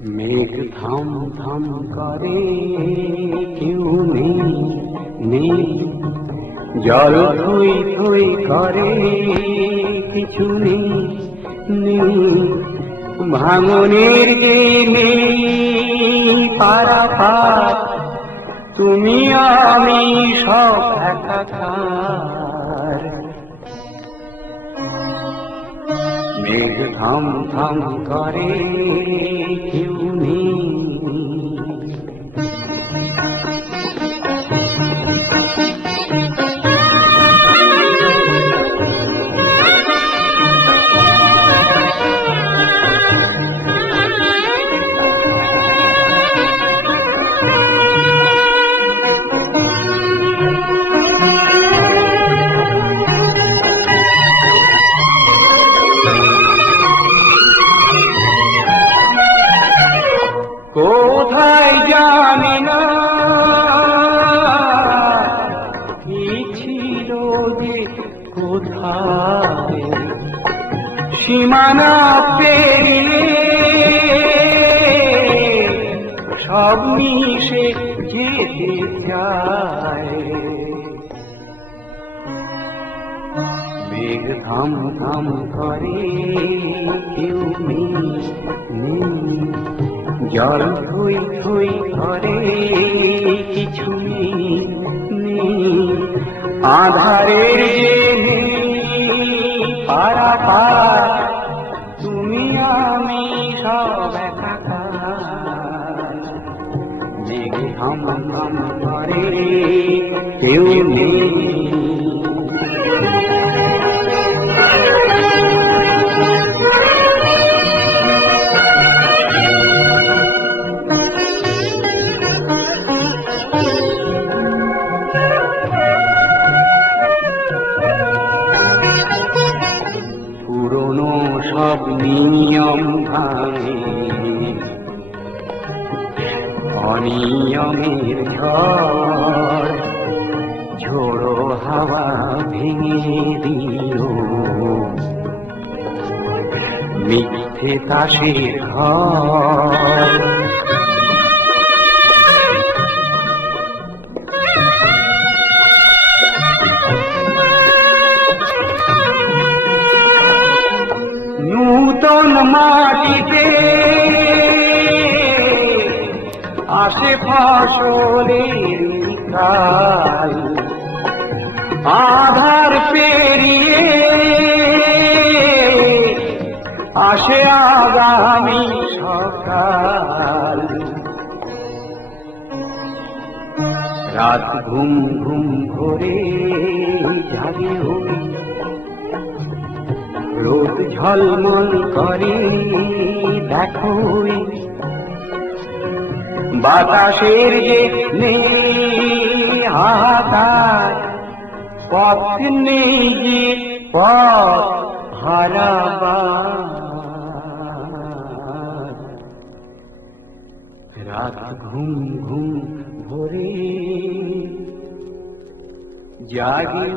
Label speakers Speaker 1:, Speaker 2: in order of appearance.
Speaker 1: মেঘ থাম থাম করে কেউ নেই জল থই থই করে কিছু নেই ভাঙনের যে নেই তুমি আমি সব একাকার মেঘ থাম থাম করে কেউ নেই। কোথায় সীমানা পেরিয়ে সব মিশে যেতে বেগ থাম থাম করে কেউ নেই। জল থই থই করে কিছু নেই। নেই আধারের যে সব মেঘ থাম থাম করে কেউ নেই নিয়ম ভাঙে অনিয়মের ঝড় ঝোড়ো হাওয়া ভেঙে দিও মিথ্যে তাসের ঘর। নূতন মাটিতে। আসে ফসলের আধার পেরিয়ে আসে আগামী সকাল। রাত ঘুম ঘুম ভরে জাগে হই। রোদ ঝলমল করে, দেখো বাতাসের যে হাহাকার পথ নেই যে পথ হারাবার। রাত ঘুম ঘুম ভরে জাগে